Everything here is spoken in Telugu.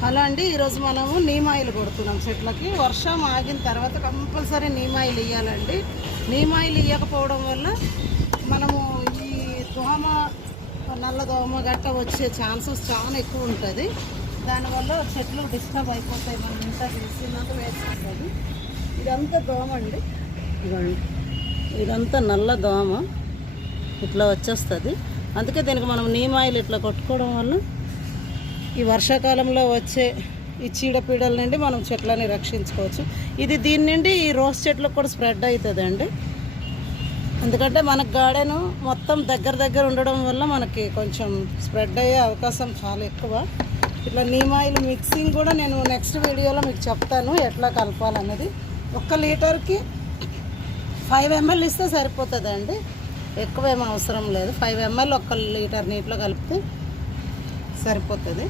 హలో అండి, ఈరోజు మనము నీమ్ ఆయిల్ కొడుతున్నాం చెట్లకి. వర్షం ఆగిన తర్వాత కంపల్సరీ నీమ్ ఆయిల్ ఇవ్వాలండి. నీమ్ ఆయిల్ ఇవ్వకపోవడం వల్ల మనము ఈ దోమ, నల్ల దోమ గట్ట వచ్చే ఛాన్సెస్ చాలా ఎక్కువ ఉంటుంది. దానివల్ల చెట్లు డిస్టర్బ్ అయిపోతాయి. మనం ఇంత తెలిసినంత వేసుకుంటుంది. ఇదంతా దోమ అండి, ఇవ్వండి, ఇదంతా నల్ల దోమ ఇట్లా వచ్చేస్తుంది. అందుకే దీనికి మనం నీమ్ ఆయిల్ ఇట్లా కొట్టుకోవడం వల్ల ఈ వర్షాకాలంలో వచ్చే ఈ చీడపీడల నుండి మనం చెట్లని రక్షించుకోవచ్చు. ఇది దీని నుండి ఈ రోజ్ చెట్లకు కూడా స్ప్రెడ్ అవుతుందండి. ఎందుకంటే మనకు గార్డెన్ మొత్తం దగ్గర ఉండడం వల్ల మనకి కొంచెం స్ప్రెడ్ అయ్యే అవకాశం చాలా ఎక్కువ. ఇట్లా నీమ్ ఆయిల్ మిక్సింగ్ కూడా నేను నెక్స్ట్ వీడియోలో మీకు చెప్తాను ఎట్లా కలపాలన్నది. 1 లీటర్కి 5 ml ఇస్తే సరిపోతుందండి, ఎక్కువేమీ అవసరం లేదు. 5 ml 1 లీటర్ నీటిలో కలిపితే సరిపోతుంది.